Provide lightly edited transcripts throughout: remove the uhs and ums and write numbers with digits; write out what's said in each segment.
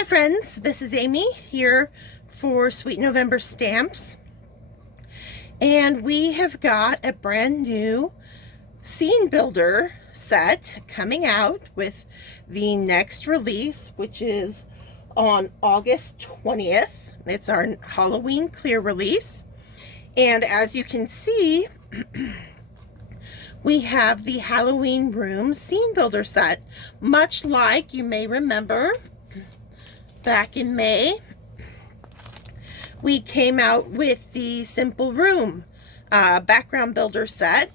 Hi friends, this is Amy here for Sweet November Stamps, and we have got a brand new scene builder set coming out with the next release, which is on August 20th. It's our Halloween clear release, and as you can see we have the Halloween room scene builder set, much like you may remember back in May, we came out with the Simple Room background builder set.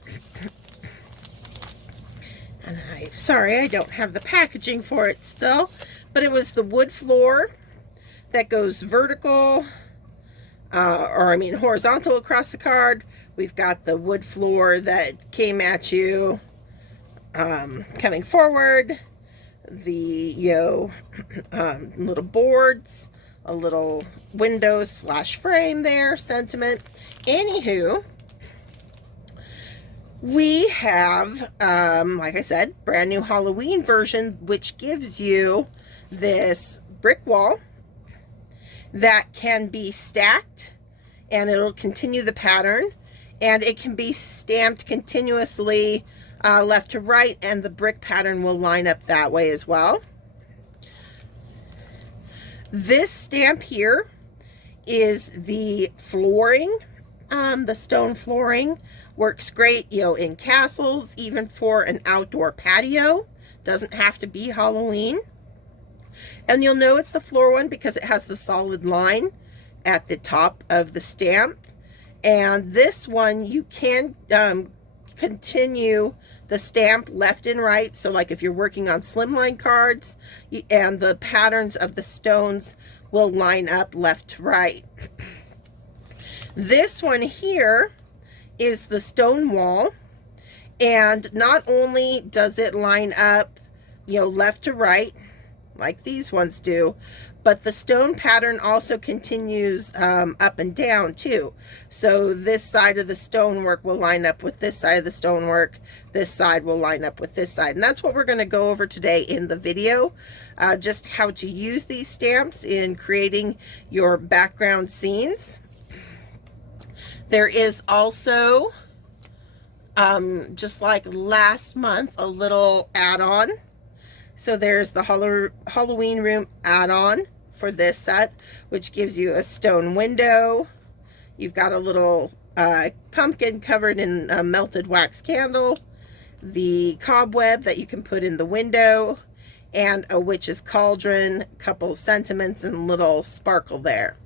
And sorry, I don't have the packaging for it still, but it was the wood floor that goes vertical, horizontal across the card. We've got the wood floor that came at you coming forward, the little boards, a little window / frame there, sentiment. Anywho, we have, like I said, brand new Halloween version, which gives you this brick wall that can be stacked and it'll continue the pattern, and it can be stamped continuously left to right, and the brick pattern will line up that way as well. This stamp here is the flooring. The stone flooring works great, in castles, even for an outdoor patio. Doesn't have to be Halloween. And you'll know it's the floor one because it has the solid line at the top of the stamp. And this one, you can continue the stamp left and right. So like if you're working on slimline cards, and the patterns of the stones will line up left to right. This one here is the stone wall, and not only does it line up, left to right like these ones do, but the stone pattern also continues up and down too. So this side of the stonework will line up with this side of the stonework. This side will line up with this side. And that's what we're going to go over today in the video. Just how to use these stamps in creating your background scenes. There is also, just like last month, a little add-on. So there's the Halloween room add-on for this set, which gives you a stone window. You've got a little pumpkin covered in a melted wax candle, the cobweb that you can put in the window, and a witch's cauldron, a couple sentiments, and little sparkle there.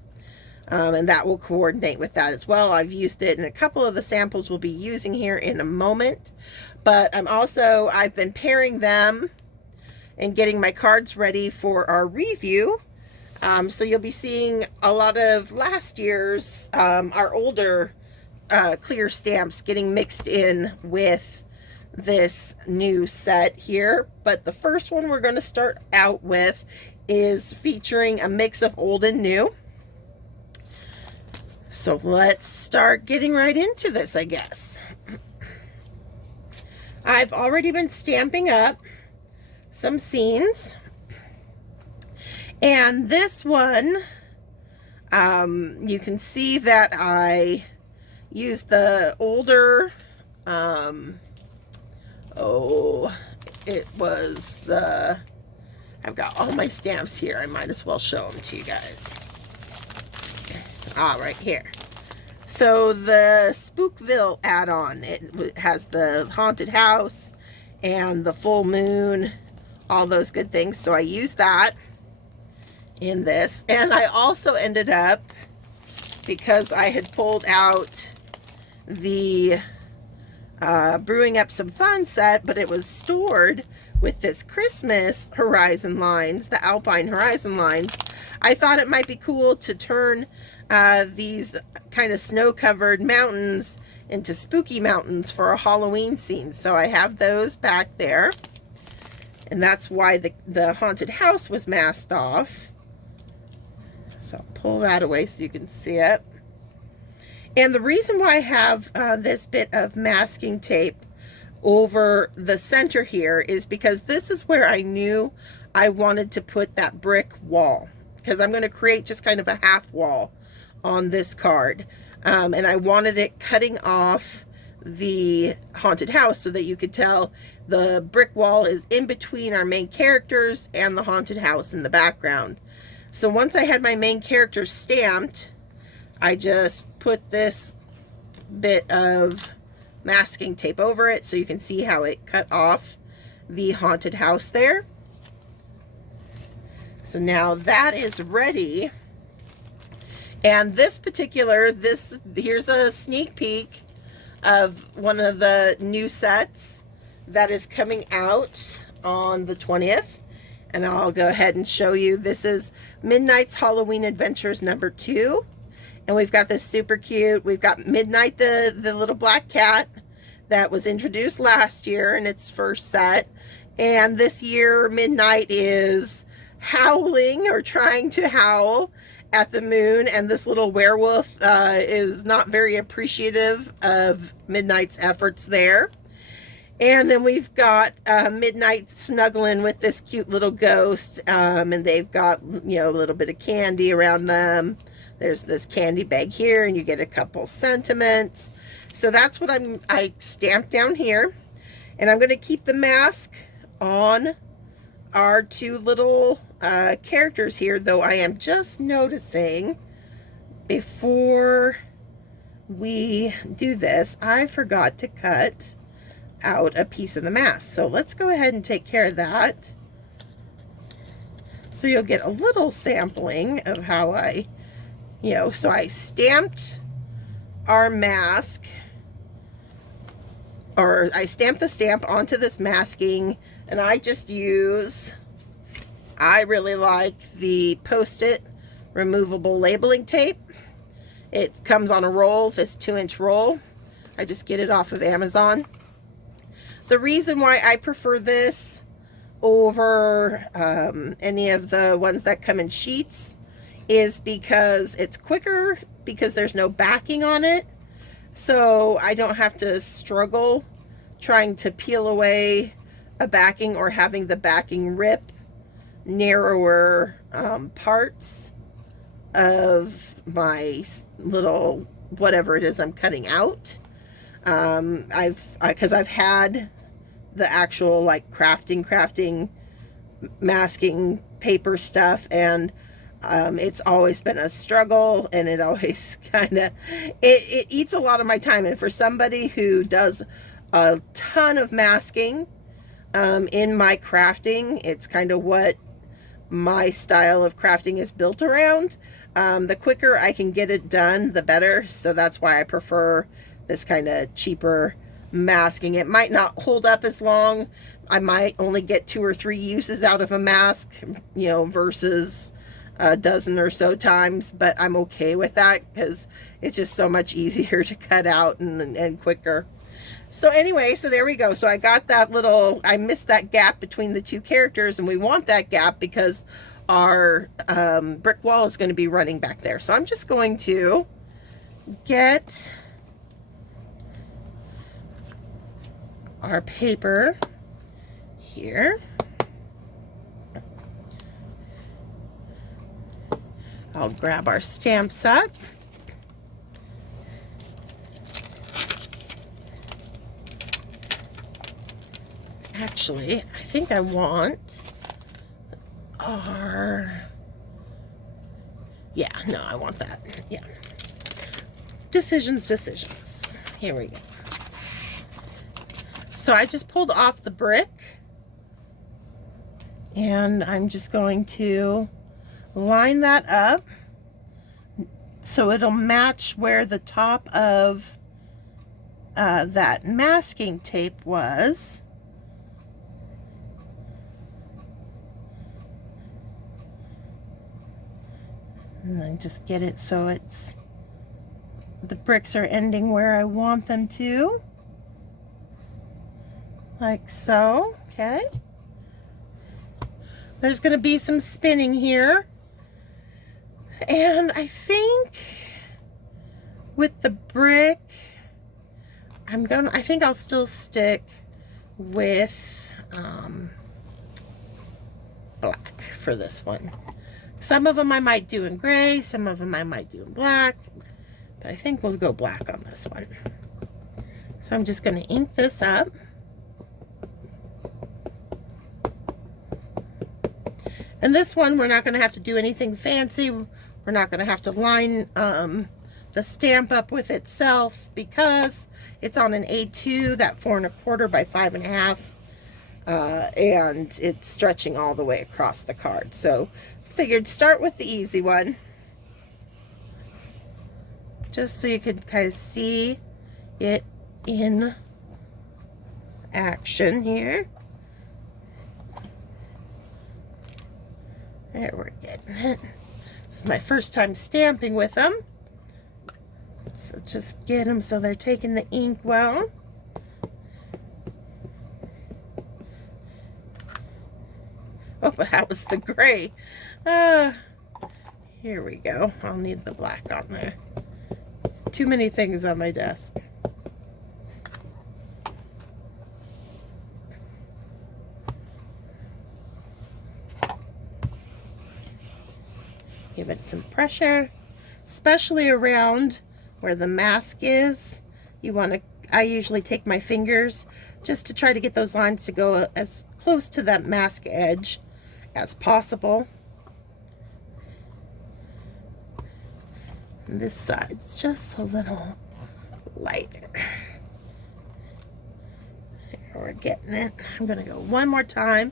And that will coordinate with that as well. I've used it in a couple of the samples we'll be using here in a moment, but I've been pairing them and getting my cards ready for our review. So you'll be seeing a lot of last year's, our older clear stamps getting mixed in with this new set here. But the first one we're going to start out with is featuring a mix of old and new. So let's start getting right into this, I guess. I've already been stamping up some scenes, and this one, you can see that I used the older, I've got all my stamps here. I might as well show them to you guys. Right here. So the Spookville add-on, it has the haunted house and the full moon, all those good things. So I used that in this, and I also ended up, because I had pulled out the Brewing Up Some Fun set, but it was stored with this Christmas horizon lines, the Alpine horizon lines. I thought it might be cool to turn these kind of snow-covered mountains into spooky mountains for a Halloween scene. So I have those back there, and that's why the haunted house was masked off. So I'll pull that away so you can see it. And the reason why I have this bit of masking tape over the center here is because this is where I knew I wanted to put that brick wall, because I'm going to create just kind of a half wall on this card. And I wanted it cutting off the haunted house so that you could tell the brick wall is in between our main characters and the haunted house in the background. So once I had my main character stamped, I just put this bit of masking tape over it so you can see how it cut off the haunted house there. So now that is ready. And this particular, here's a sneak peek of one of the new sets that is coming out on the 20th. And I'll go ahead and show you. This is Midnight's Halloween Adventures #2. And we've got this super cute, we've got Midnight, the little black cat that was introduced last year in its first set. And this year, Midnight is howling or trying to howl at the moon, and this little werewolf is not very appreciative of Midnight's efforts there. And then we've got Midnight snuggling with this cute little ghost, and they've got, you know, a little bit of candy around them. There's this candy bag here, and you get a couple sentiments. So that's what I stamped down here, and I'm going to keep the mask on our two little characters here, though I am just noticing before we do this, I forgot to cut out a piece of the mask. So let's go ahead and take care of that. So you'll get a little sampling of how so I stamped our mask, or I stamped the stamp onto this masking, and I just use, I really like the Post-it removable labeling tape. It comes on a roll, this 2-inch roll. I just get it off of Amazon. The reason why I prefer this over any of the ones that come in sheets is because it's quicker, because there's no backing on it. So I don't have to struggle trying to peel away a backing or having the backing rip narrower parts of my little whatever it is I'm cutting out. Because I've had the actual like crafting masking paper stuff, and it's always been a struggle, and it always kind of it eats a lot of my time. And for somebody who does a ton of masking in my crafting, it's kind of what my style of crafting is built around. The quicker I can get it done, the better. So that's why I prefer this kind of cheaper masking. It might not hold up as long. I might only get 2 or 3 uses out of a mask, versus a dozen or so times, but I'm okay with that because it's just so much easier to cut out and quicker. So anyway, so there we go. So I got that little, I missed that gap between the two characters, and we want that gap because our brick wall is going to be running back there. So I'm just going to get our paper here. I'll grab our stamp set. Actually, I think I want our, I want that. Yeah. Decisions. Here we go. So I just pulled off the brick, and I'm just going to line that up so it'll match where the top of that masking tape was. And then just get it so it's, the bricks are ending where I want them to. Like so, okay. There's going to be some spinning here. And I think with the brick, I think I'll still stick with black for this one. Some of them I might do in gray, some of them I might do in black, but I think we'll go black on this one. So I'm just going to ink this up. And this one, we're not going to have to do anything fancy. We're not going to have to line the stamp up with itself because it's on an A2, that 4 1/4 by 5 1/2, and it's stretching all the way across the card. So figured start with the easy one, just so you can kind of see it in action here. There, we're getting it. This is my first time stamping with them. So just get them so they're taking the ink well. Oh, but that was the gray. Here we go. I'll need the black on there. Too many things on my desk. Give it some pressure, especially around where the mask is. You want to, I usually take my fingers just to try to get those lines to go as close to that mask edge as possible. And this side's just a little lighter. There, we're getting it. I'm going to go one more time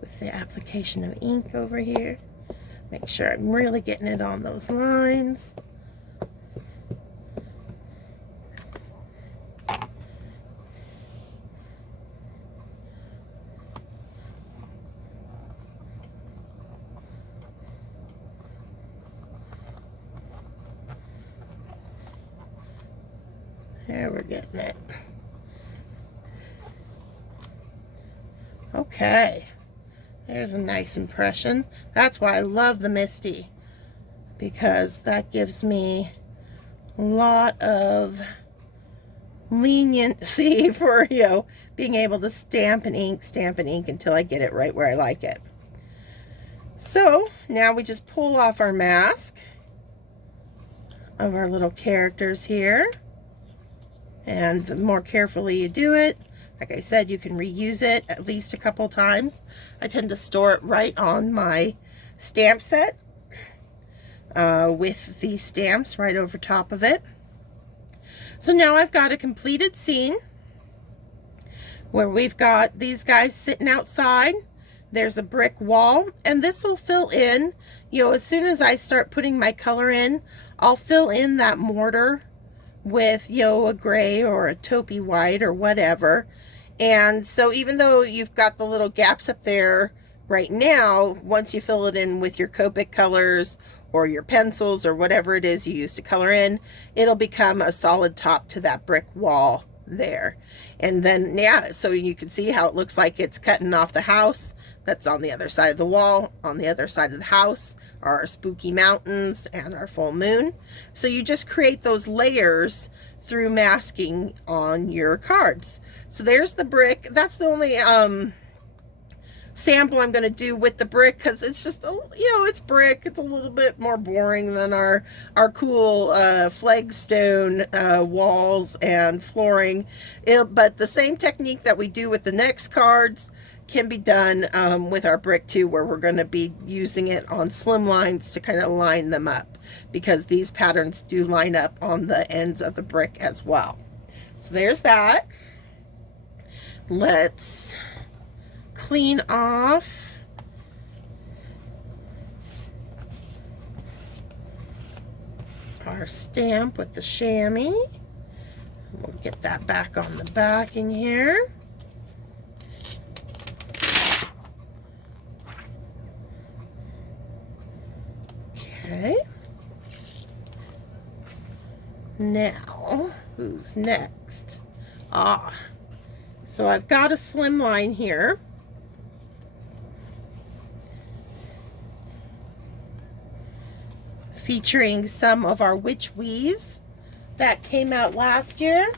with the application of ink over here. Make sure I'm really getting it on those lines. There, we're getting it. Okay. There's a nice impression. That's why I love the Misty, because that gives me a lot of leniency for, you know, being able to stamp and ink until I get it right where I like it. So now we just pull off our mask of our little characters here. And the more carefully you do it, like I said, you can reuse it at least a couple times. I tend to store it right on my stamp set with the stamps right over top of it. So now I've got a completed scene where we've got these guys sitting outside. There's a brick wall, and this will fill in, you know, as soon as I start putting my color in, I'll fill in that mortar with, you know, a gray or a taupey white or whatever. And so even though you've got the little gaps up there right now, once you fill it in with your Copic colors or your pencils or whatever it is you use to color in, it'll become a solid top to that brick wall there. And then, yeah, so you can see how it looks like it's cutting off the house. That's on the other side of the wall. On the other side of the house are our spooky mountains and our full moon. So you just create those layers through masking on your cards. So there's the brick. That's the only sample I'm going to do with the brick, because it's just, you know, it's brick. It's a little bit more boring than our cool flagstone walls and flooring. But the same technique that we do with the next cards can be done with our brick too, where we're going to be using it on slim lines to kind of line them up, because these patterns do line up on the ends of the brick as well. So there's that. Let's clean off our stamp with the chamois. We'll get that back on the backing here. Okay. Now, who's next? So I've got a slim line here. Featuring some of our Witch Wees that came out last year.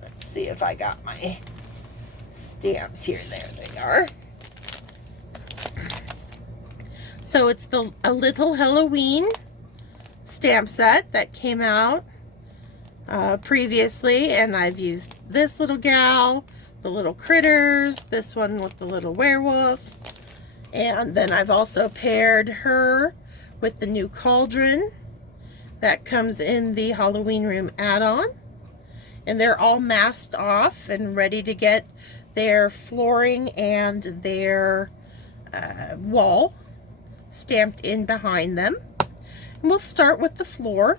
Let's see if I got my stamps here. There they are. So it's a little Halloween stamp set that came out previously, and I've used this little gal, the little critters, this one with the little werewolf, and then I've also paired her with the new cauldron that comes in the Halloween room add-on, and they're all masked off and ready to get their flooring and their wall stamped in behind them. And we'll start with the floor.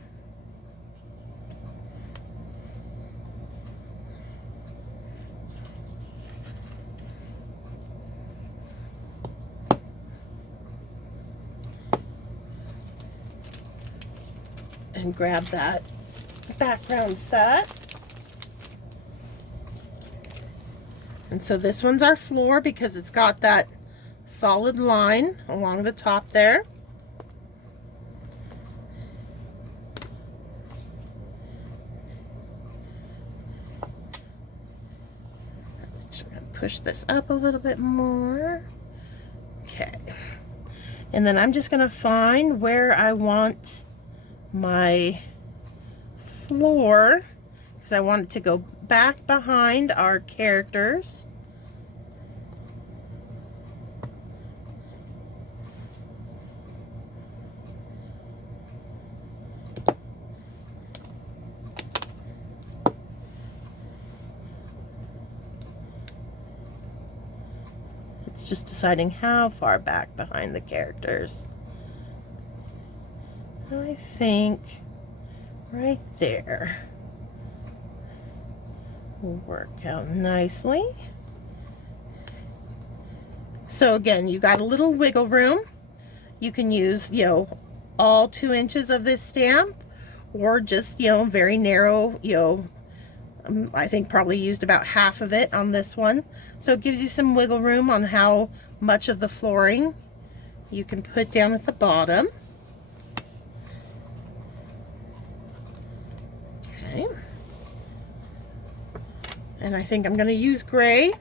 And grab that background set. And so this one's our floor because it's got that solid line along the top there. Just gonna push this up a little bit more. Okay. And then I'm just gonna find where I want my floor, because I want it to go back behind our characters. It's just deciding how far back behind the characters. I think right there will work out nicely. So again, you got a little wiggle room. You can use, all 2 inches of this stamp, or just, very narrow, I think probably used about half of it on this one. So it gives you some wiggle room on how much of the flooring you can put down at the bottom. Okay. And I think I'm going to use gray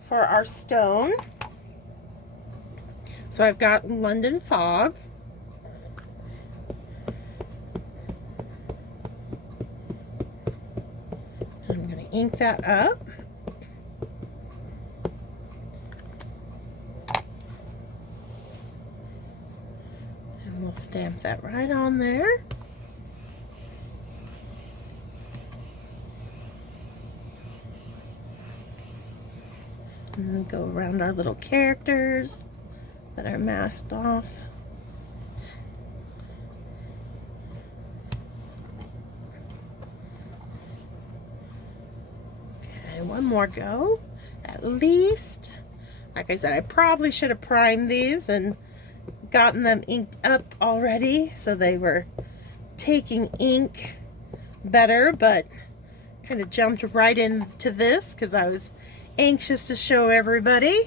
for our stone. So I've got London Fog. I'm going to ink that up. And we'll stamp that right on there. And then go around our little characters that are masked off. Okay, one more go, at least. Like I said, I probably should have primed these and gotten them inked up already so they were taking ink better, but kind of jumped right into this because I was anxious to show everybody.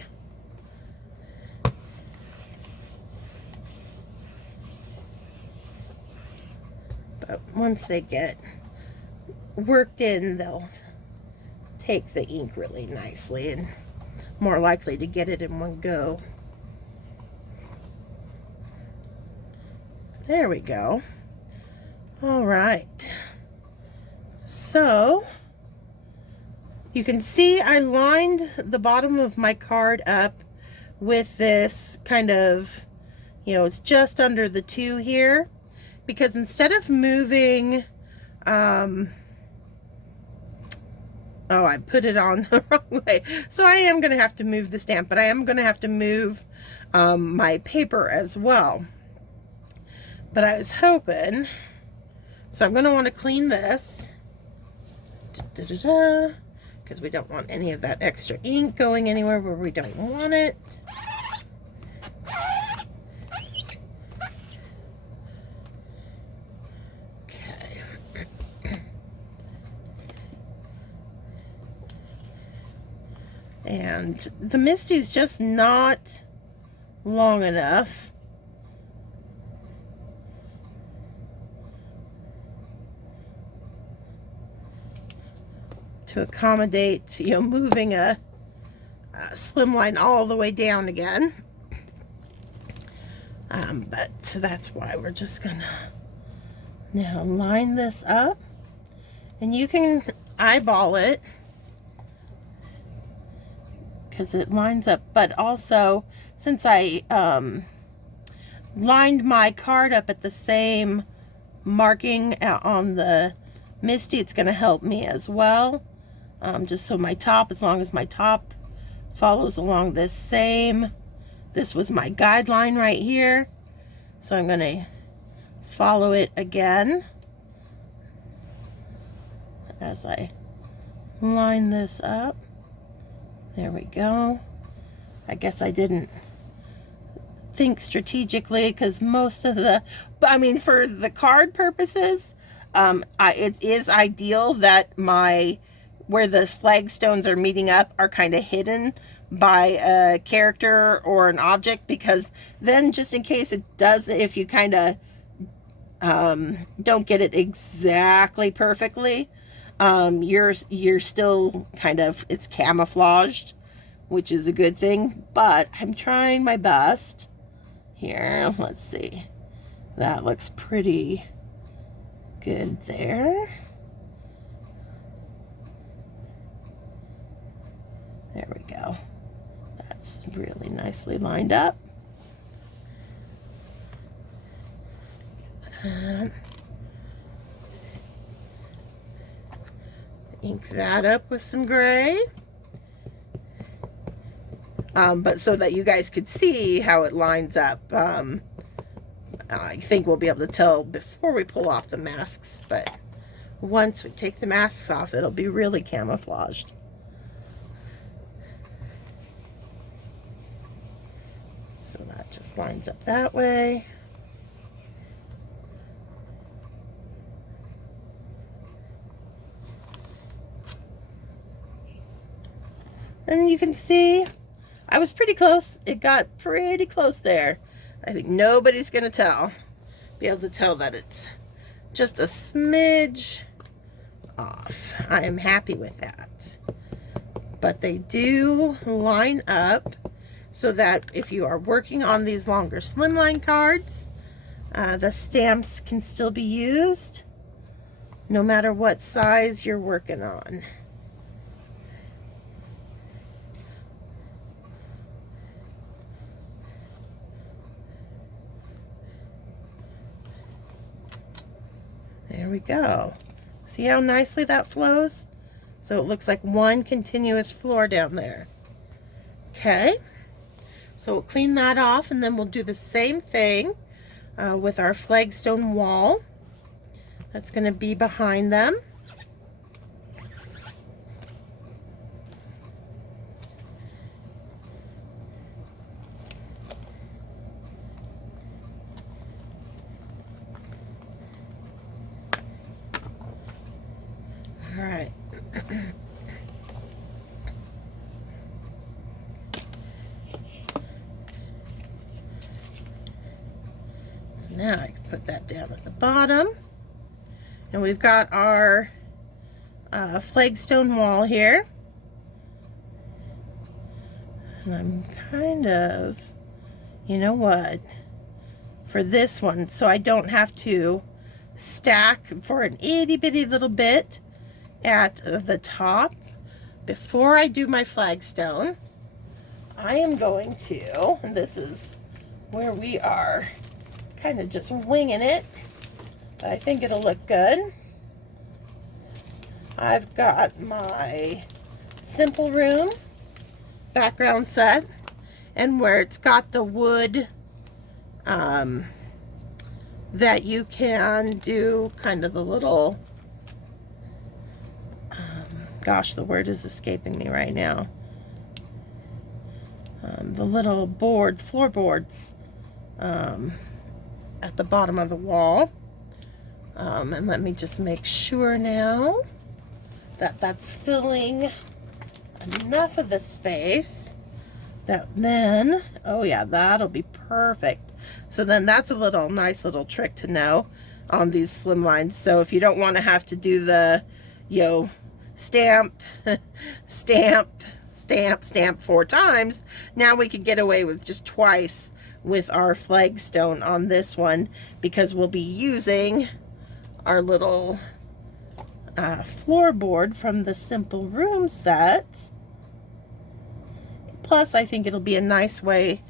But once they get worked in, they'll take the ink really nicely and more likely to get it in one go. There we go. All right. So you can see I lined the bottom of my card up with this kind of, it's just under the 2 here, because instead of moving, oh, I put it on the wrong way. So I am going to have to move the stamp, but I am going to have to move my paper as well. But I was hoping, so I'm going to want to clean this. Because we don't want any of that extra ink going anywhere where we don't want it. Okay. And the Misty's just not long enough. To accommodate, moving a slimline all the way down again. But that's why we're just gonna now line this up, and you can eyeball it because it lines up, but also since I lined my card up at the same marking on the Misty, it's going to help me as well, just so my top, as long as my top follows along this same, this was my guideline right here, so I'm going to follow it again as I line this up. There we go. I guess I didn't think strategically, because most of the, I mean, for the card purposes, it is ideal that where the flagstones are meeting up are kind of hidden by a character or an object, because then just in case it does, if you kind of don't get it exactly perfectly, you're still kind of, it's camouflaged, which is a good thing. But I'm trying my best here. Let's see, that looks pretty good there. There we go. That's really nicely lined up. Ink that up with some gray. But so that you guys could see how it lines up. I think we'll be able to tell before we pull off the masks, but once we take the masks off, it'll be really camouflaged. So that just lines up that way. And you can see I was pretty close. It got pretty close there. I think nobody's gonna be able to tell that it's just a smidge off. I am happy with that. But they do line up so that if you are working on these longer slimline cards, the stamps can still be used no matter what size you're working on. There we go. See how nicely that flows? So it looks like one continuous floor down there. Okay, so we'll clean that off, and then we'll do the same thing with our flagstone wall. That's going to be behind them. All right. So now I can put that down at the bottom. And we've got our flagstone wall here. And I'm kind of, you know what, for this one, so I don't have to stack for an itty bitty little bit at the top, before I do my flagstone, I am going to, and this is where we are kind of just winging it, but I think it'll look good. I've got my Simple Room background set, and where it's got the wood that you can do kind of the little, gosh, the word is escaping me right now. The little floorboards at the bottom of the wall. And let me just make sure now that that's filling enough of the space that then, oh yeah, that'll be perfect. So then that's a nice little trick to know on these slim lines. So if you don't want to have to do the, stamp, stamp, stamp, stamp 4 times. Now we could get away with just twice with our flagstone on this one, because we'll be using our little floorboard from the Simple Room set. Plus, I think it'll be a nice way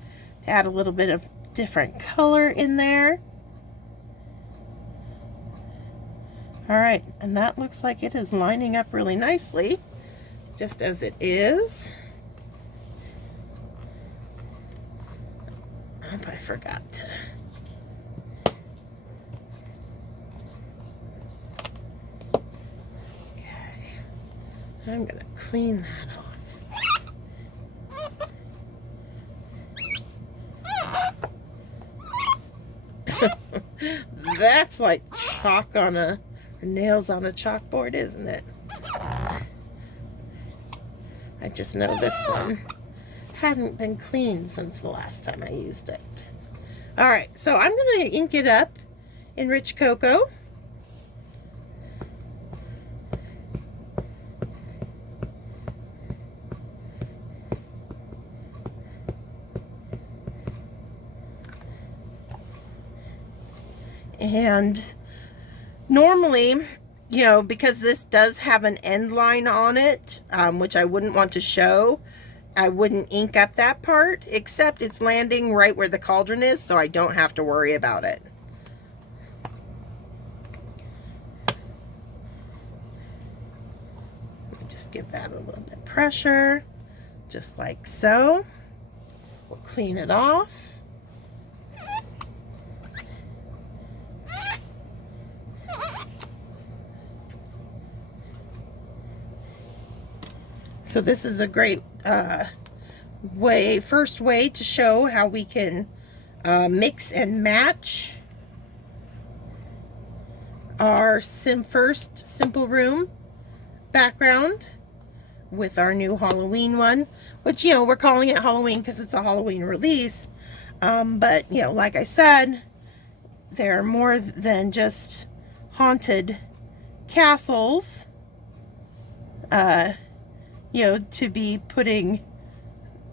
to add a little bit of different color in there. All right, and that looks like it is lining up really nicely, just as it is. Oh, I forgot to. Okay, I'm gonna clean that off. That's like chalk on a, or nails on a chalkboard, isn't it? I just know this one hadn't been cleaned since the last time I used it. All right, so I'm gonna ink it up in Rich Cocoa. And normally, you know, because this does have an end line on it, which I wouldn't want to show, I wouldn't ink up that part, except it's landing right where the cauldron is, so I don't have to worry about it. Let me just give that a little bit of pressure, just like so. We'll clean it off. So this is a great first way to show how we can mix and match our first Simple Room background with our new Halloween one, which, you know, we're calling it Halloween because it's a Halloween release. But, you know, like I said, they're more than just haunted castles. You know, to be putting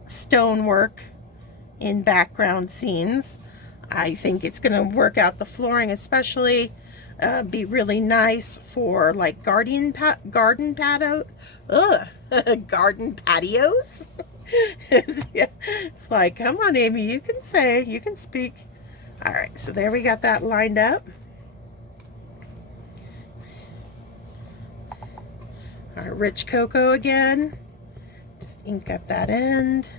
stonework in background scenes. I think it's going to work out the flooring, especially be really nice for like garden patios. Yeah, it's like, come on, Amy, you can speak. All right, so there we got that lined up. Our Rich Cocoa again, just ink up that end.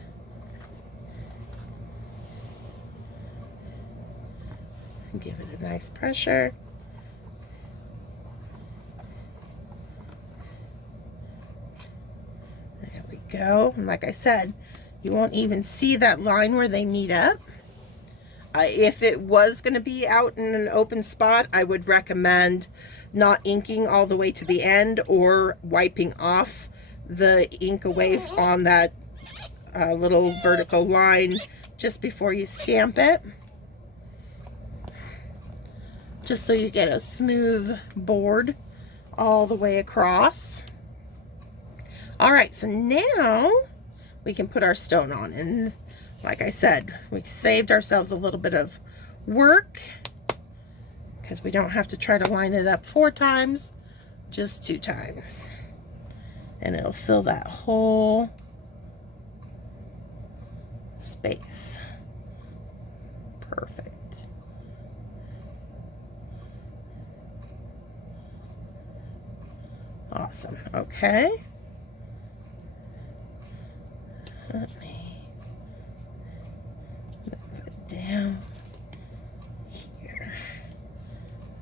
And give it a nice pressure. There we go. And like I said, you won't even see that line where they meet up. If it was going to be out in an open spot, I would recommend not inking all the way to the end or wiping off the ink away on that little vertical line just before you stamp it. Just so you get a smooth board all the way across. All right, so now we can put our stone on. And like I said, we saved ourselves a little bit of work because we don't have to try to line it up 4 times, just 2 times. And it'll fill that whole space. Perfect. Awesome. Okay. Let me move it down here.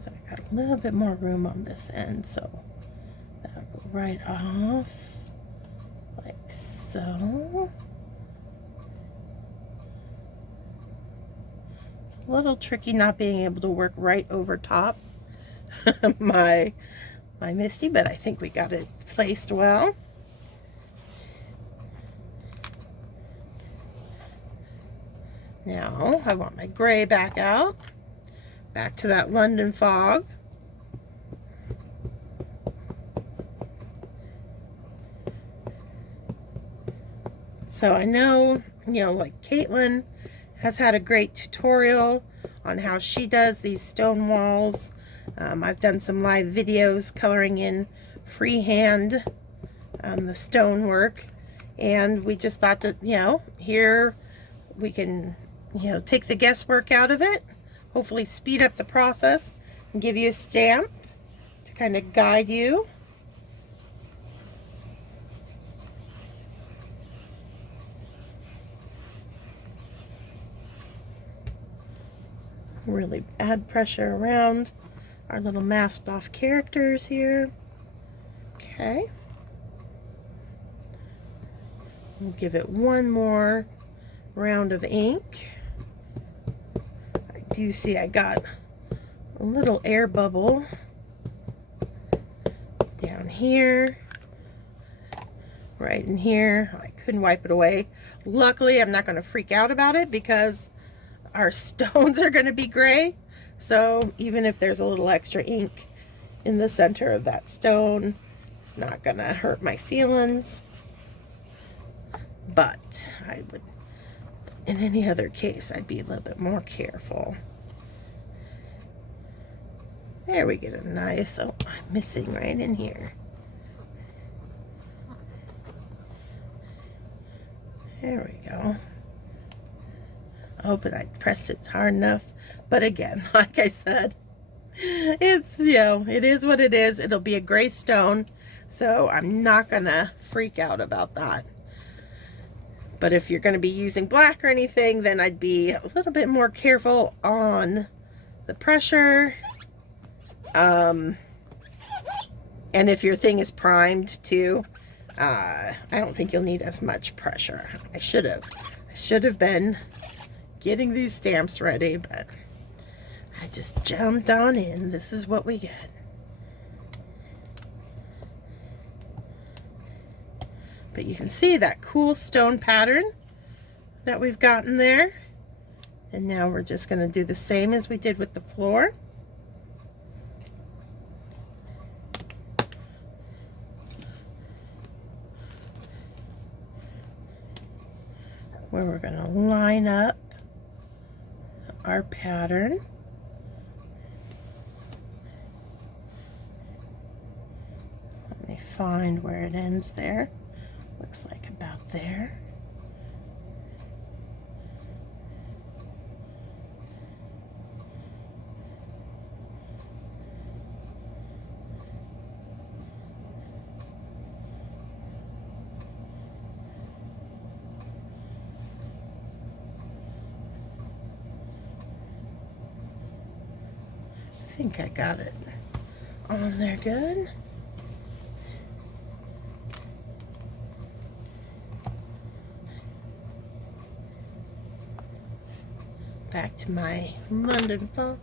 So I got a little bit more room on this end, so that'll go right off like so. It's a little tricky not being able to work right over top my Misty, but I think we got it placed well. Now I want my gray back out, back to that London fog. So I know, like Caitlin has had a great tutorial on how she does these stone walls. I've done some live videos coloring in freehand the stonework, and we just thought that, here we can, take the guesswork out of it, hopefully speed up the process and give you a stamp to kind of guide you. Really add pressure around our little masked off characters here. Okay. We'll give it one more round of ink. I do see I got a little air bubble down here, right in here. I couldn't wipe it away. Luckily, I'm not going to freak out about it because our stones are going to be gray. So even if there's a little extra ink in the center of that stone, it's not going to hurt my feelings. But I would, in any other case, I'd be a little bit more careful. There we get a nice, oh, I'm missing right in here. There we go. I hope I pressed it hard enough. But again, like I said, it's, it is what it is. It'll be a gray stone, so I'm not gonna freak out about that. But if you're going to be using black or anything, then I'd be a little bit more careful on the pressure. And if your thing is primed too, I don't think you'll need as much pressure. I should have been getting these stamps ready, but I just jumped on in. This is what we get. But you can see that cool stone pattern that we've gotten there. And now we're just going to do the same as we did with the floor. Where we're going to line up our pattern. Let me find where it ends there. Looks like about there. I think I got it on there good. Back to my London fog.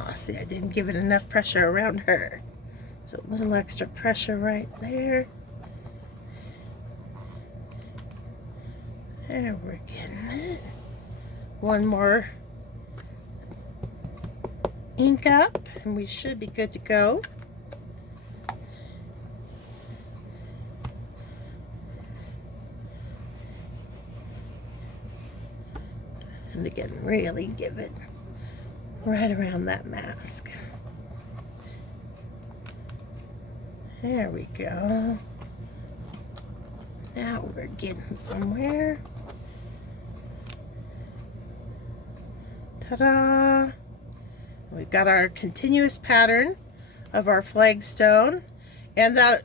Oh, see, I didn't give it enough pressure around her. So a little extra pressure right there. There, we're getting it. One more ink up and we should be good to go. And again, really give it right around that mask. There we go. Now we're getting somewhere. Ta-da! We've got our continuous pattern of our flagstone, and that,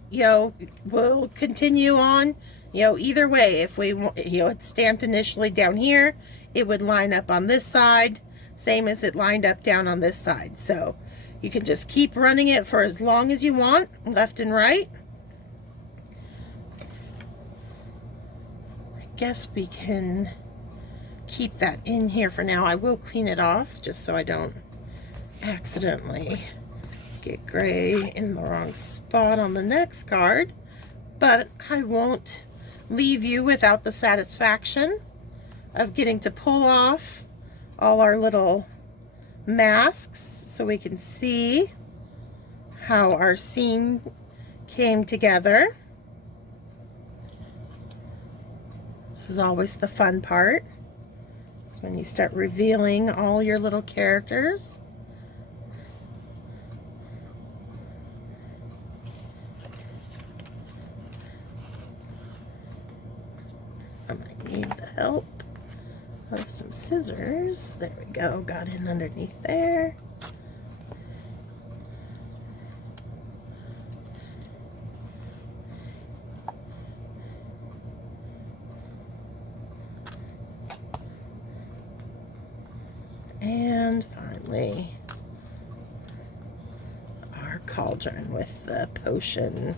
will continue on, either way. If we want, it's stamped initially down here, it would line up on this side, same as it lined up down on this side. So you can just keep running it for as long as you want, left and right. I guess we can keep that in here for now. I will clean it off just so I don't accidentally get gray in the wrong spot on the next card, but I won't leave you without the satisfaction of getting to pull off all our little masks so we can see how our scene came together. This is always the fun part. It's when you start revealing all your little characters. I might need the help of some scissors. There we go, got in underneath there. And finally, our cauldron with the potion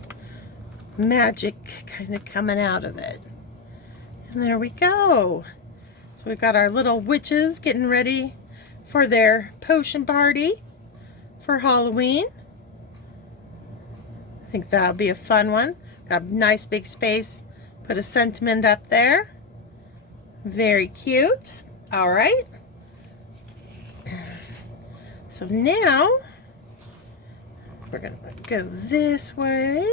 magic kind of coming out of it. And there we go. So we've got our little witches getting ready for their potion party for Halloween. I think that'll be a fun one. Got a nice big space. Put a sentiment up there. Very cute. All right. So now we're going to go this way.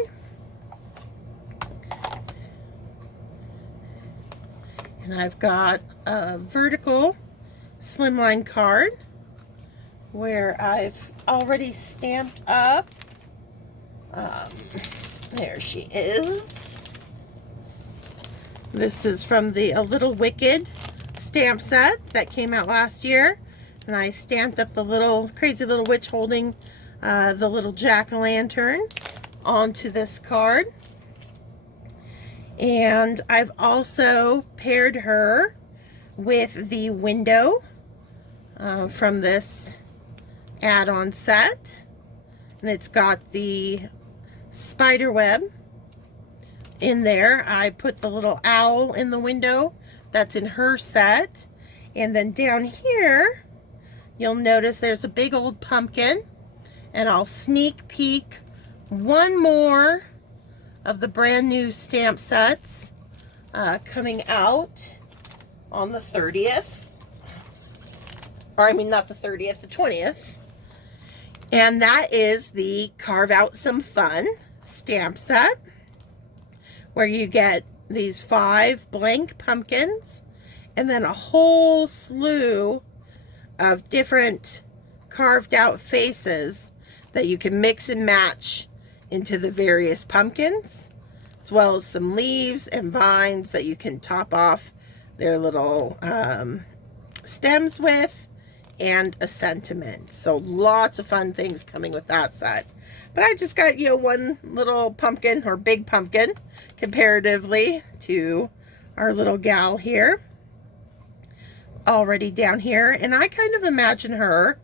And I've got a vertical slimline card where I've already stamped up. There she is. This is from the A Little Wicked stamp set that came out last year. And I stamped up the little crazy little witch holding the little jack-o'-lantern onto this card. And I've also paired her with the window from this add-on set. And it's got the spider web in there. I put the little owl in the window that's in her set. And then down here, you'll notice there's a big old pumpkin, and I'll sneak peek one more of the brand new stamp sets coming out on the 30th. Or I mean, not the 30th, the 20th. And that is the Carve Out Some Fun stamp set, where you get these 5 blank pumpkins and then a whole slew of different carved out faces that you can mix and match into the various pumpkins, as well as some leaves and vines that you can top off their little stems with, and a sentiment. So lots of fun things coming with that set. But I just got, you know, one little pumpkin, or big pumpkin, comparatively to our little gal here, already down here. And I kind of imagine her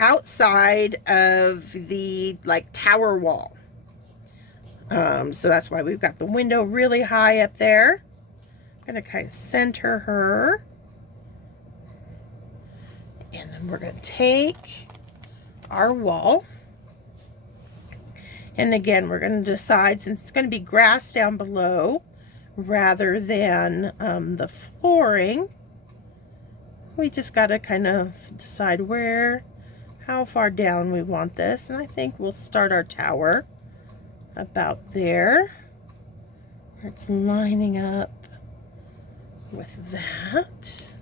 outside of the like tower wall. So that's why we've got the window really high up there. I'm gonna kind of center her. And then we're gonna take our wall. And again, we're gonna decide, since it's gonna be grass down below rather than the flooring, we just gotta kind of decide how far down we want this. And I think we'll start our tower about there. It's lining up with that.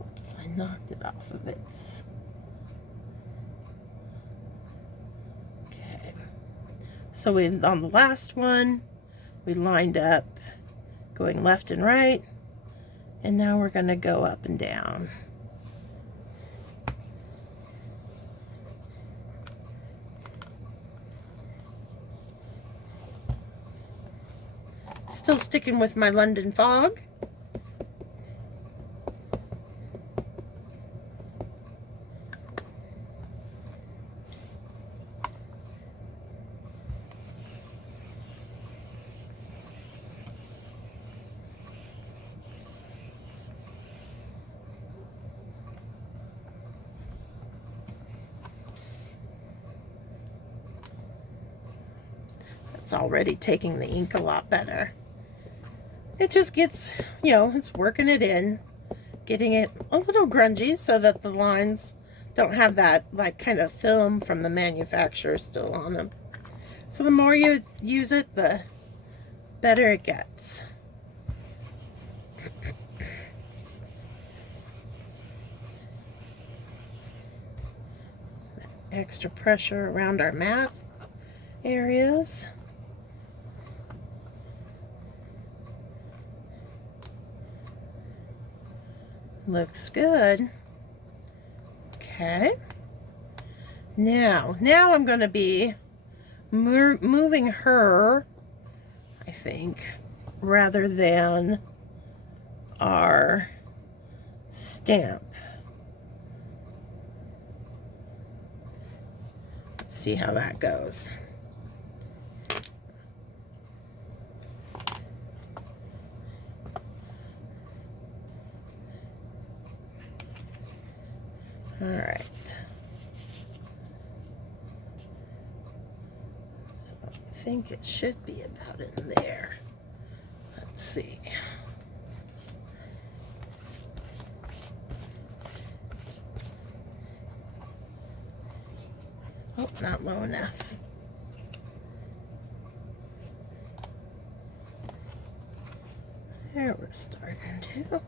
Oops, I knocked it off of its. Okay. So on the last one, we lined up going left and right, and now we're going to go up and down. Still sticking with my London fog. it's already taking the ink a lot better. It just gets, you know, it's working it in, getting it a little grungy so that the lines don't have that like kind of film from the manufacturer still on them. So the more you use it, the better it gets. Extra pressure around our mask areas. Looks good. Okay. Now I'm going to be moving her, I think, rather than our stamp. Let's see how that goes. All right. So I think it should be about in there. Let's see. Oh, not low enough. There we're starting to.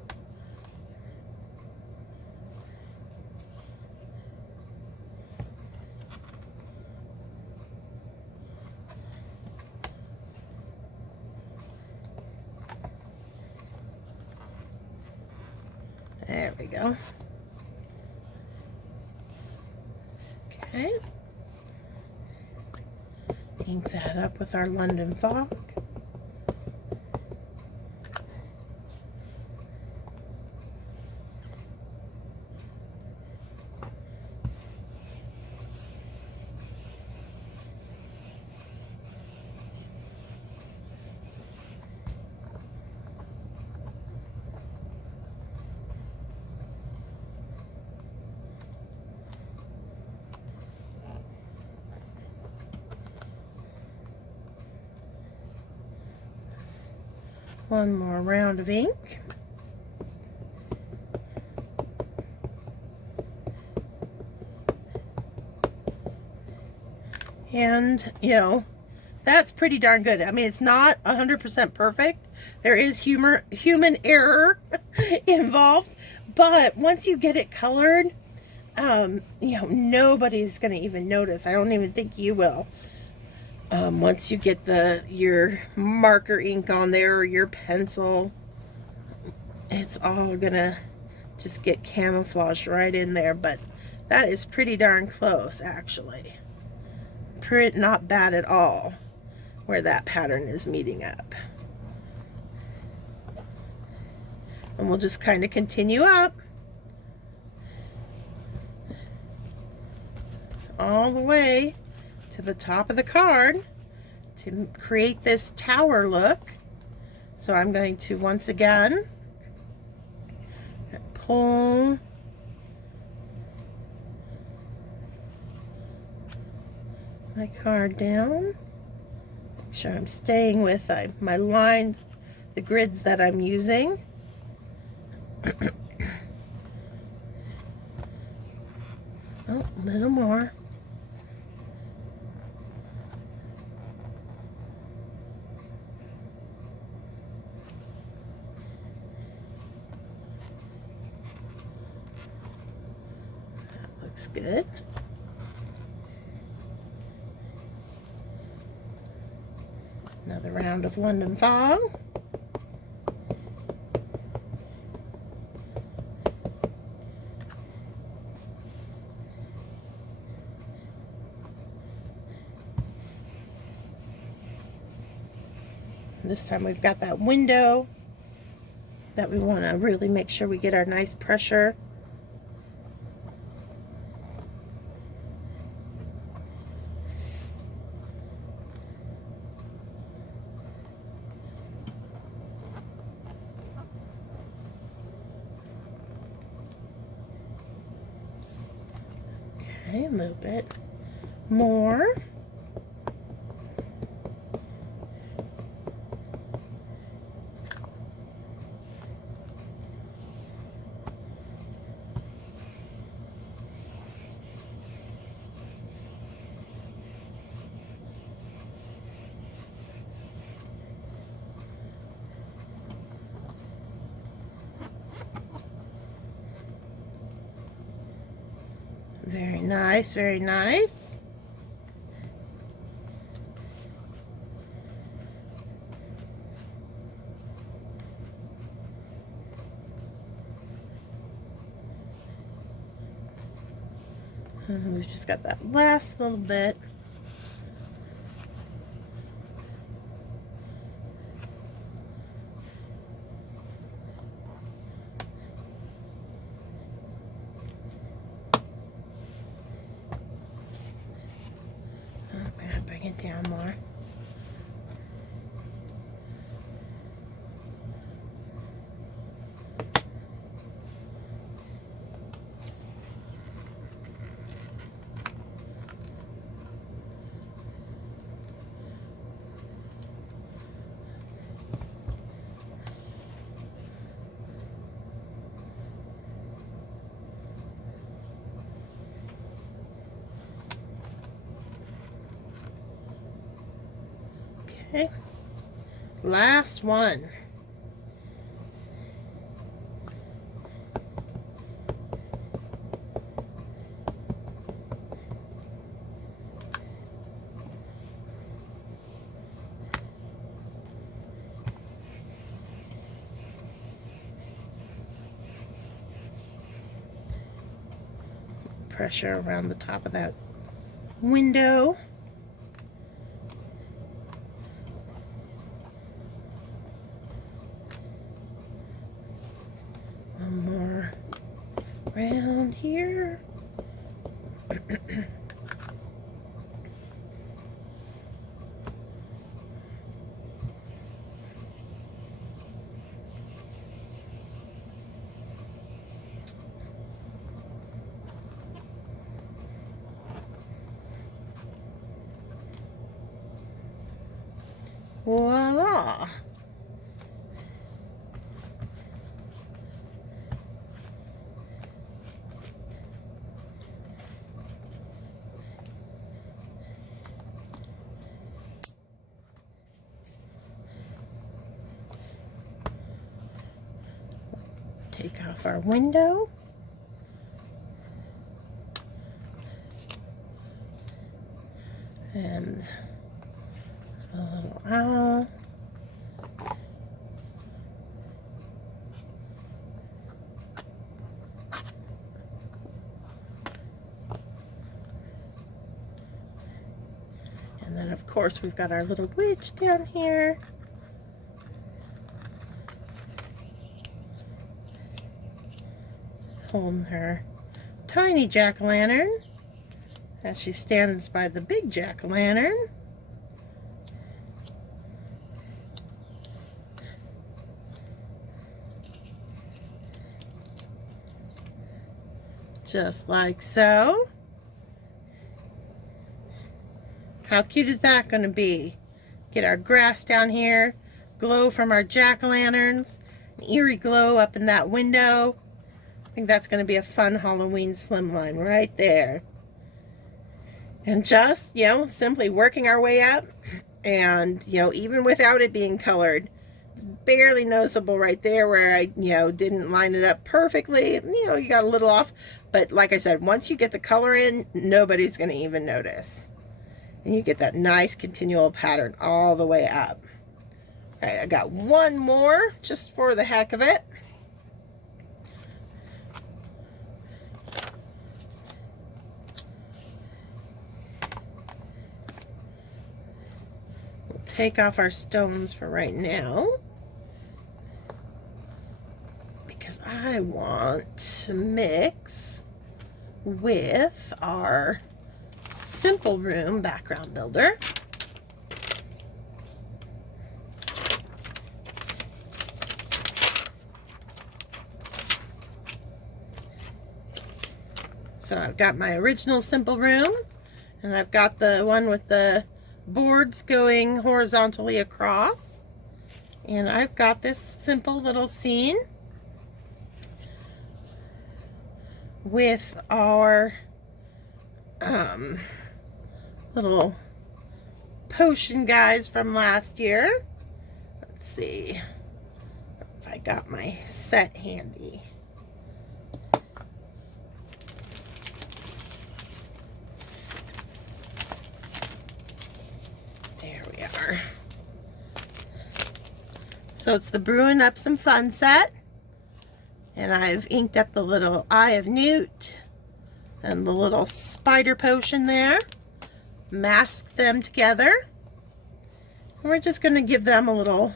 There we go. Okay. Ink that up with our London Fog. One more round of ink. And, you know, that's pretty darn good. I mean, it's not 100% perfect. There is human error involved. But once you get it colored, you know, nobody's going to even notice. I don't even think you will. Once you get your marker ink on there or your pencil, it's all gonna just get camouflaged right in there. But that is pretty darn close, actually. Not bad at all where that pattern is meeting up. And we'll just kind of continue up all the way to the top of the card to create this tower look. So I'm going to once again pull my card down. Make sure I'm staying with my lines, the grids that I'm using. Oh, a little more. Looks good. Another round of London Fog. This time we've got that window that we want to really make sure we get our nice pressure. Okay, a little bit more. Very nice, very nice. And we've just got that last little bit. Bring it down more. Okay, last one. Pressure around the top of that window. One more around here. Voila! Take off our window. And a little owl. And then of course we've got our little witch down here. Holding her tiny jack-o'-lantern as she stands by the big jack-o'-lantern. Just like so. How cute is that going to be? Get our grass down here, glow from our jack-o'-lanterns, an eerie glow up in that window. I think that's going to be a fun Halloween slimline right there. And just, you know, simply working our way up, and, you know, even without it being colored, it's barely noticeable right there where I, you know, didn't line it up perfectly. You know, you got a little off, but like I said, once you get the color in, nobody's going to even notice. And you get that nice continual pattern all the way up. All right, I got one more just for the heck of it. We'll take off our stones for right now, because I want to mix with our Simple Room background builder. So I've got my original Simple Room, and I've got the one with the boards going horizontally across, and I've got this simple little scene with our little potion guys from last year. Let's see if I got my set handy. So it's the Brewing Up Some Fun set. And I've inked up the little Eye of Newt and the little spider potion there. Masked them together. And we're just going to give them a little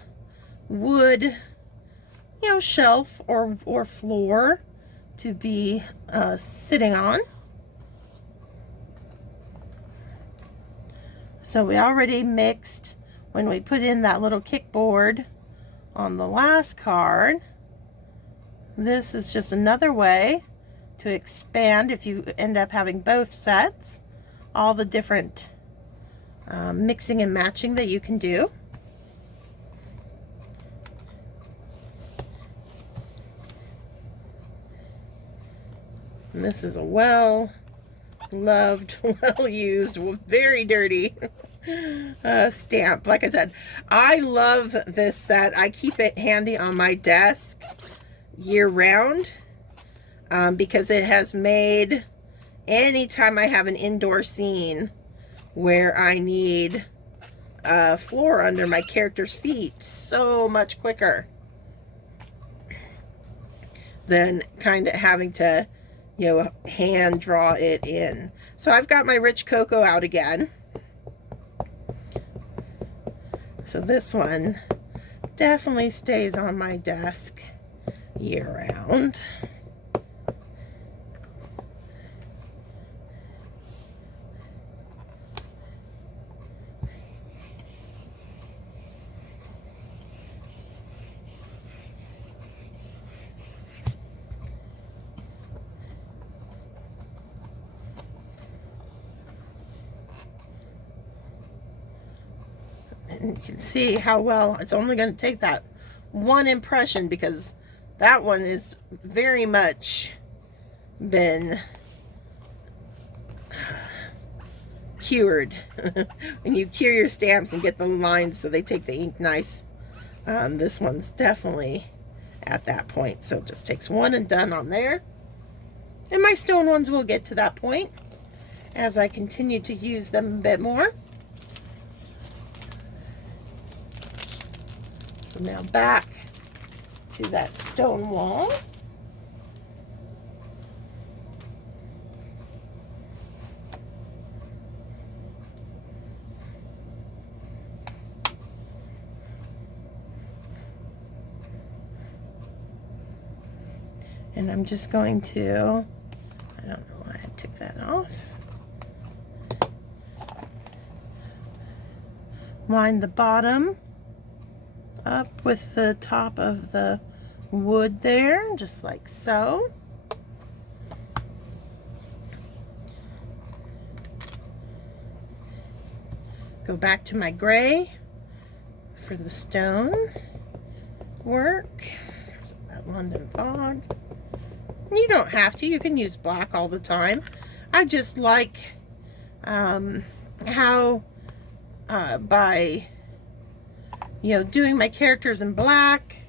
wood, shelf or floor to be sitting on. So we already mixed when we put in that little kickboard on the last card. This is just another way to expand if you end up having both sets, all the different mixing and matching that you can do. And this is a well-loved, well-used, very dirty stamp. Like I said, I love this set. I keep it handy on my desk year-round because it has made anytime I have an indoor scene where I need a floor under my character's feet so much quicker than kind of having to hand draw it in. So I've got my rich cocoa out again. So this one definitely stays on my desk year round. And you can see how well it's only going to take that one impression, because that one is very much been cured. When you cure your stamps and get the lines so they take the ink nice, this one's definitely at that point. So it just takes one and done on there. And my stone ones will get to that point as I continue to use them a bit more. So now back to that stone wall. And I'm just going to, I don't know why I took that off. Line the bottom up with the top of the wood there, just like so. Go back to my gray for the stone work. So that London fog. You don't have to, you can use black all the time. I just like how by doing my characters in black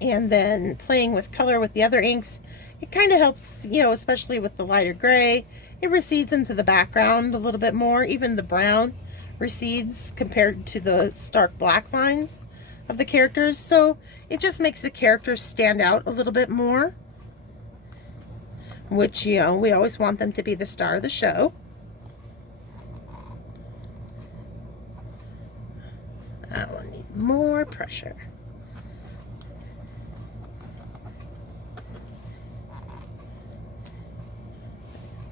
and then playing with color with the other inks, it kind of helps, especially with the lighter gray, it recedes into the background a little bit more. Even the brown recedes compared to the stark black lines of the characters, so it just makes the characters stand out a little bit more, which we always want them to be the star of the show. I will need more pressure.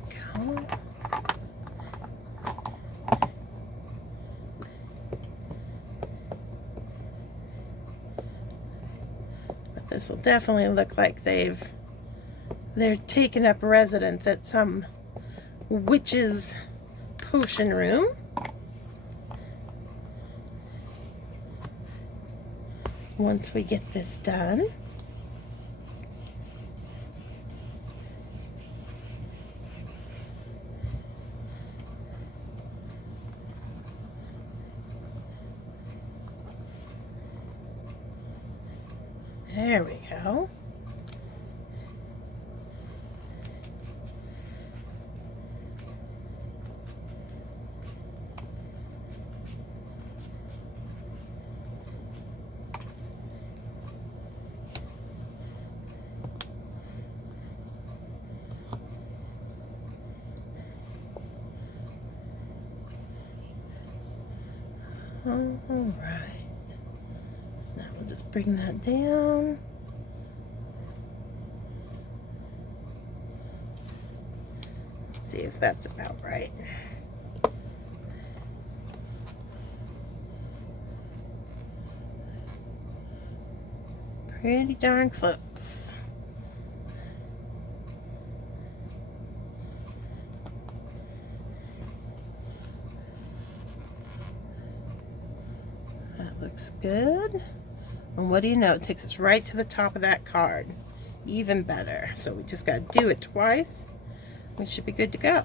Go. But this will definitely look like they're taking up residence at some witch's potion room. Once we get this done, there we go. All right. So now we'll just bring that down. Let's see if that's about right. Pretty darn close. That looks good. And what do you know? It takes us right to the top of that card. Even better. So we just got to do it twice. We should be good to go.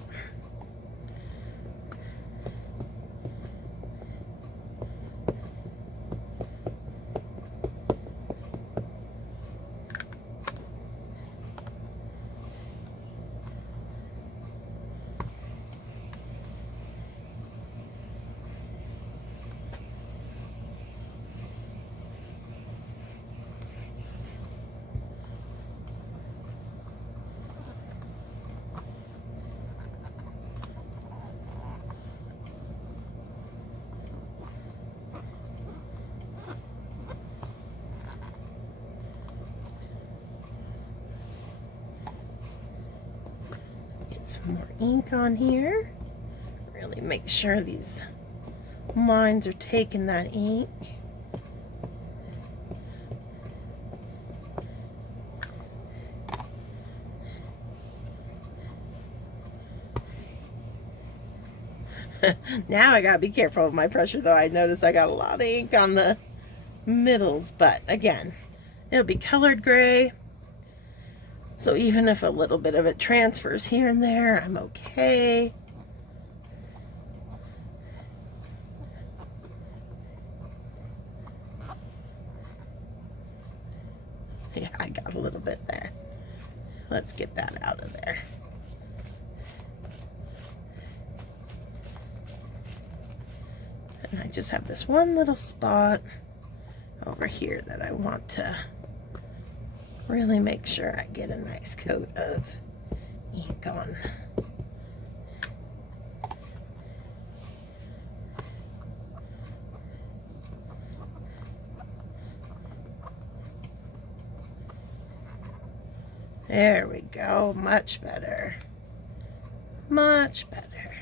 More ink on here. Really make sure these lines are taking that ink. Now I gotta be careful with my pressure though. I noticed I got a lot of ink on the middles, but again, it'll be colored gray. So even if a little bit of it transfers here and there, I'm okay. Yeah, I got a little bit there. Let's get that out of there. And I just have this one little spot over here that I want to really make sure I get a nice coat of ink on. There we go, much better. Much better.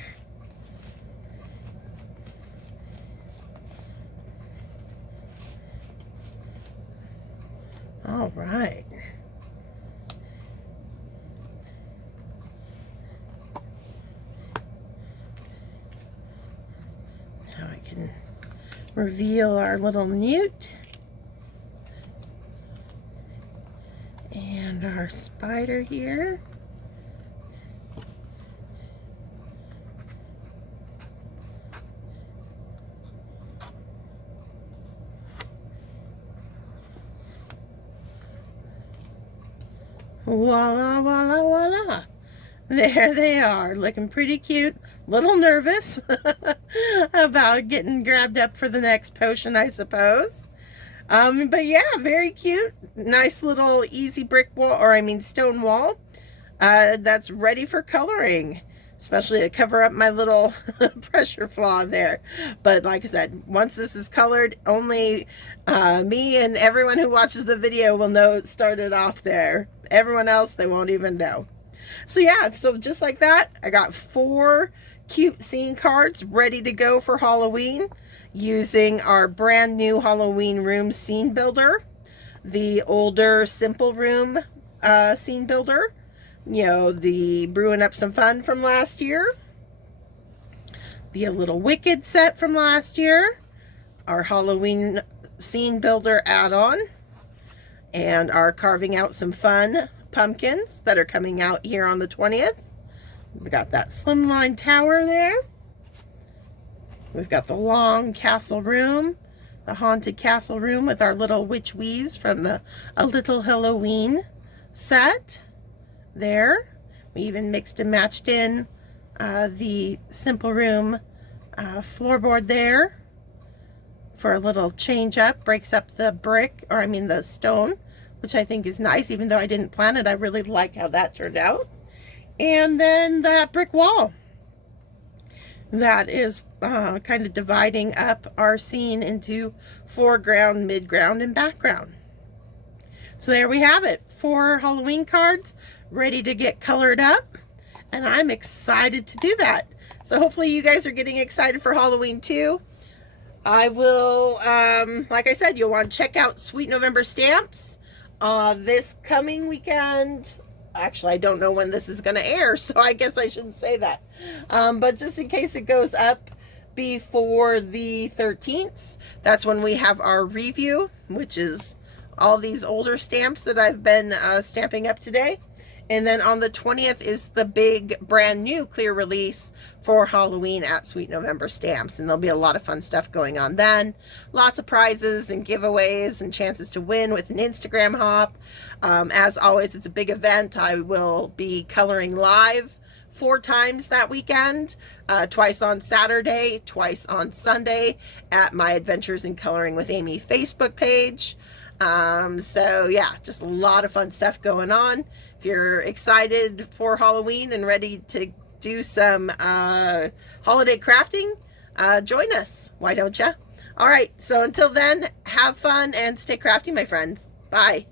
All right. Now I can reveal our little newt and our spider here. Voila, voila, voila. There they are, looking pretty cute. Little nervous about getting grabbed up for the next potion, I suppose. But yeah, very cute. Nice little easy brick wall, or I mean stone wall. That's ready for coloring. Especially to cover up my little pressure flaw there. But like I said, once this is colored, only me and everyone who watches the video will know it started off there. Everyone else, they won't even know. So yeah, so just like that, I got 4 cute scene cards ready to go for Halloween using our brand new Halloween room scene builder, the older simple room scene builder, you know, the Brewing Up Some Fun from last year, the Little Wicked set from last year, our Halloween scene builder add-on, and our Carving Out Some Fun pumpkins that are coming out here on the 20th. We got that slimline tower there. We've got the long castle room, the haunted castle room with our little witch wheeze from the A Little Halloween set there. We even mixed and matched in the simple room floorboard there for a little change up. Breaks up the brick, or I mean the stone, which I think is nice. Even though I didn't plan it, I really like how that turned out. And then that brick wall. that is kind of dividing up our scene into foreground, midground, and background. So there we have it, 4 Halloween cards ready to get colored up, and I'm excited to do that. So hopefully you guys are getting excited for Halloween too. I will, like I said, you'll want to check out Sweet November Stamps this coming weekend. Actually, I don't know when this is going to air, so I guess I shouldn't say that. But just in case it goes up before the 13th, that's when we have our review, which is all these older stamps that I've been stamping up today. And then on the 20th is the big brand new clear release for Halloween at Sweet November Stamps. And there'll be a lot of fun stuff going on then. Lots of prizes and giveaways and chances to win with an Instagram hop. As always, it's a big event. I will be coloring live 4 times that weekend, twice on Saturday, twice on Sunday at my Adventures in Coloring with Amy Facebook page. So yeah, just a lot of fun stuff going on. If you're excited for Halloween and ready to do some holiday crafting, join us. Why don't you? All right, so until then, have fun and stay crafty, my friends. Bye.